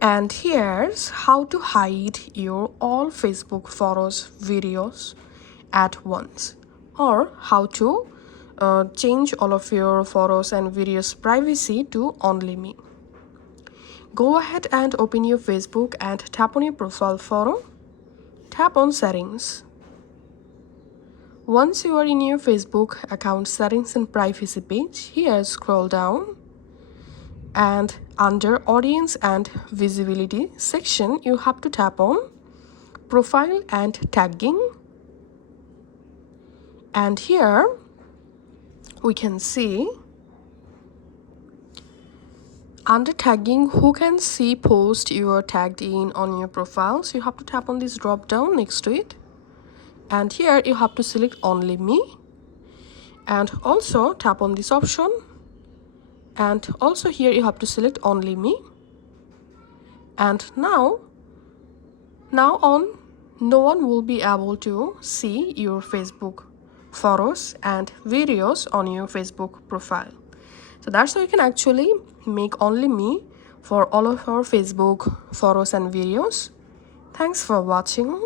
And here's how to hide your all Facebook photos, videos at once, or how to change all of your photos and videos privacy to only me. Go ahead and open your Facebook and tap on your profile photo. Tap on settings. Once you are in your Facebook account settings and privacy page, here scroll down and under audience and visibility section, you have to tap on profile and tagging. And here we can see under tagging who can see post you are tagged in on your profile. So you have to tap on this drop down next to it, and here you have to select only me, and also tap on this option, and also here you have to select only me. And now on, no one will be able to see your Facebook photos and videos on your Facebook profile. So that's how you can actually make only me for all of our Facebook photos and videos. Thanks for watching.